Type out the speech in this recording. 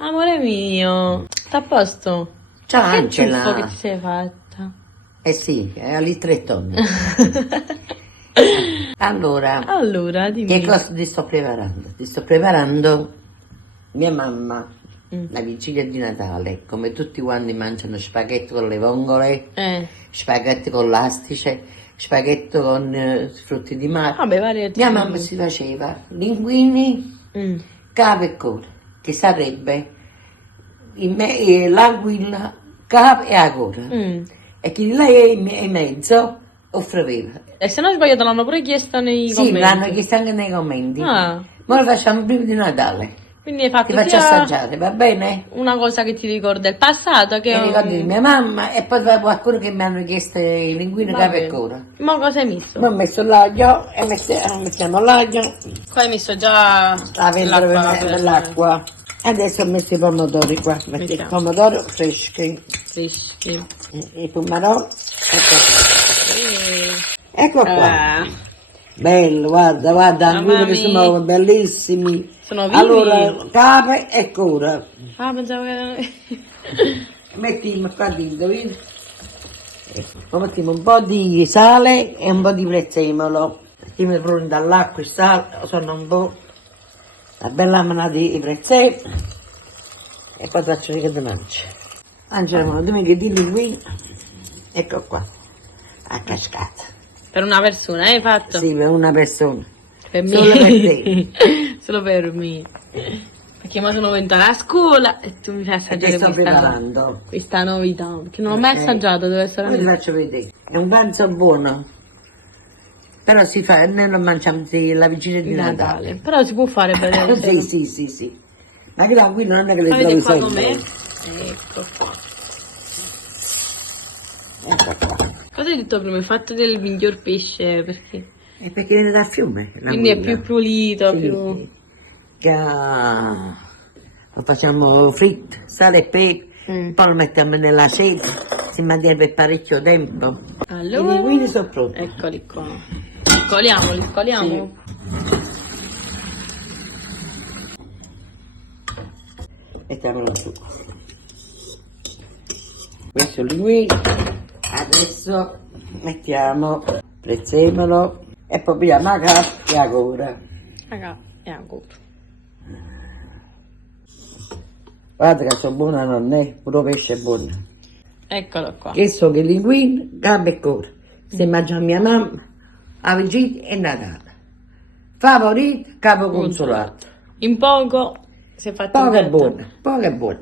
Amore mio, sta a posto? Ciao Che ciuffo che Angela. ti sei fatta? Eh sì, è all'istretto. Allora, Allora, che dimmi. cosa ti sto preparando? Ti sto preparando mia mamma, la vigilia di Natale, come tutti quanti mangiano spaghetti con le vongole, spaghetti con l'astice, spaghetti con frutti di mare. Vabbè, variati. Mia mamma si faceva linguini, cave e cola, che sarebbe l'anguilla, cave e agora. E che lei in mezzo offriva. E se non sbagliato l'hanno pure chiesto nei Sì, commenti. me l'hanno chiesto anche nei commenti. Ah, Ma lo facciamo prima di Natale. quindi hai Ti fatto faccio sia assaggiare, va bene? una cosa che ti ricorda il passato che Mi ricordo di mia mamma e poi qualcuno che mi hanno chiesto i linguini cave e cola. Ma cosa hai messo? Poi ho messo l'aglio e mettiamo l'aglio, Qua hai messo già la vendola l'acqua per l'acqua. Adesso ho messo i pomodori qua, metto il Mettiamo. pomodoro freschi, freschi. i pomarò, ecco qua. Bello, guarda, Mamma anguille che mia. sono bellissimi. Sono vivi? Allora, cave e cola. Ah, pensavo che... Mettiamo qua dentro, vedi? Poi mettiamo un po' di sale e un po' di prezzemolo. Mettiamo pure dall'acqua e sale, sono un po'. Una bella manata di prezzemolo. E poi faccio che ti mangi. Mangiamo due che di qui. Ecco qua. A cascata. Per una persona, hai fatto? Sì, per una persona. Per me. Solo per te. Solo per me. Perché mi sono venuta alla scuola e tu mi fai E ti assaggiare sto preparando. questa novità. Perché non l'ho mai assaggiato, deve essere... Poi ti faccio vedere. È un pranzo buono. Però si fa, noi lo mangiamo la vigilia di Natale. Però si può fare bene. Sì. Ma che là qui non è che le Vedete trovi qua com'è? sempre. Ecco qua. Ecco qua. Cosa hai detto prima? Il fatto del miglior pesce, perché? E perché viene dal fiume. Quindi è più pulito, Sì. più... Che lo facciamo fritto, sale e pepe, poi lo mettiamo nella sete, si mantiene per parecchio tempo. Allora... I linguini sono pronti. Eccoli qua. Scoliamo. Mettiamolo su. Questo è il linguino. Adesso mettiamo prezzemolo e poi pigliamo la carne e la cola. Raga, è ancora. Guarda che sono buona, non è? Pure pesce è buono. Eccolo qua. Che sono che linguini, gambe e cola. Se mangia mia mamma, a vigilia e Natale. Favorito, capo consolato. In poco si è fatto Poco un è piatto. buono, poco è buono.